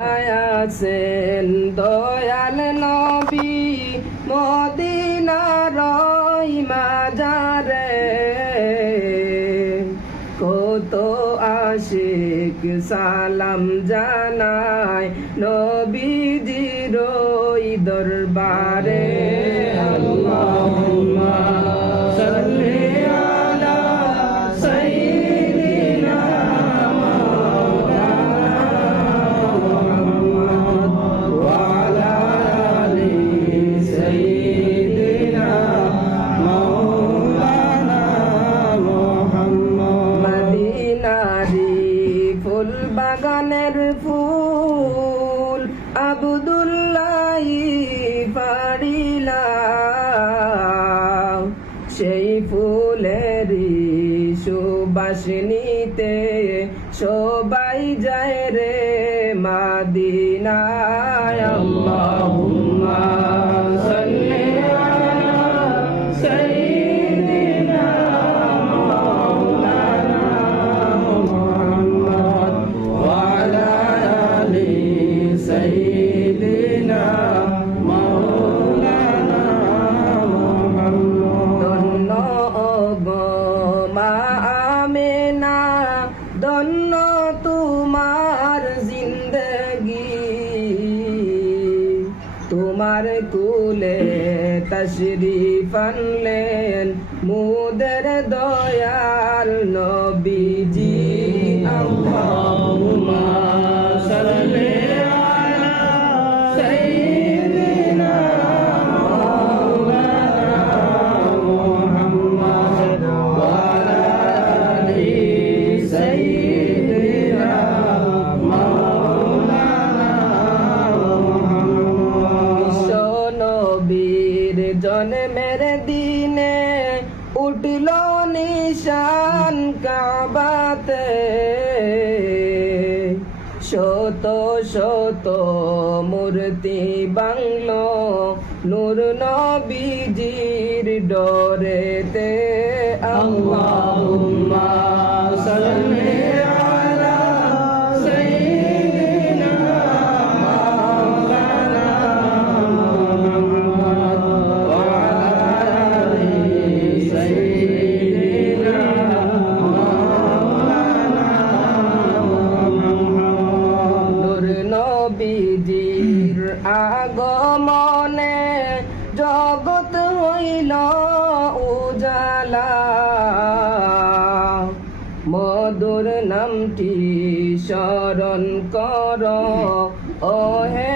আছেন দয়াল নবী মদিনার মাজারে, কত আশিক সালাম জানায় নবীজির দরবারে। আল্লাহুম্মা সাল্লি আলা সাইয়্যিদিনা ফুল বাগানের ফুল আব্দুল্লাহ পাড়িলা, সেই ফুলেরই সুবাসিনীতে সবাই যায় রে মদিনায়। আল্লাহুম্মা সাল্লি আলা সাইয়্যিদিনা সাইয়্যিদিনা মাওলানা মুহাম্মদ। ধন্য গো মা আমেনা, ধন্য তোমার জিন্দগি, তোমার কুলে তশরিফ আনলেন মুদের দয়াল নবীজি। আল্লাহুম্মা সাল্লি জন্মের দিনে উঠল নিশান কাবাতে, শত শত মূর্তি বাংলো নূর নবীজির ডরেতে। আল্লাহুম্মা সাল্লি আলা সাইয়্যিদিনা মাওলানা মুহাম্মদ ওয়া আলা আলি সাইয়্যিদিনা মাওলানা মুহাম্মদ। নূর নবীজির আগমনে জগৎ হইল উজালা, মধুর নামটি স্মরণ কর ও হে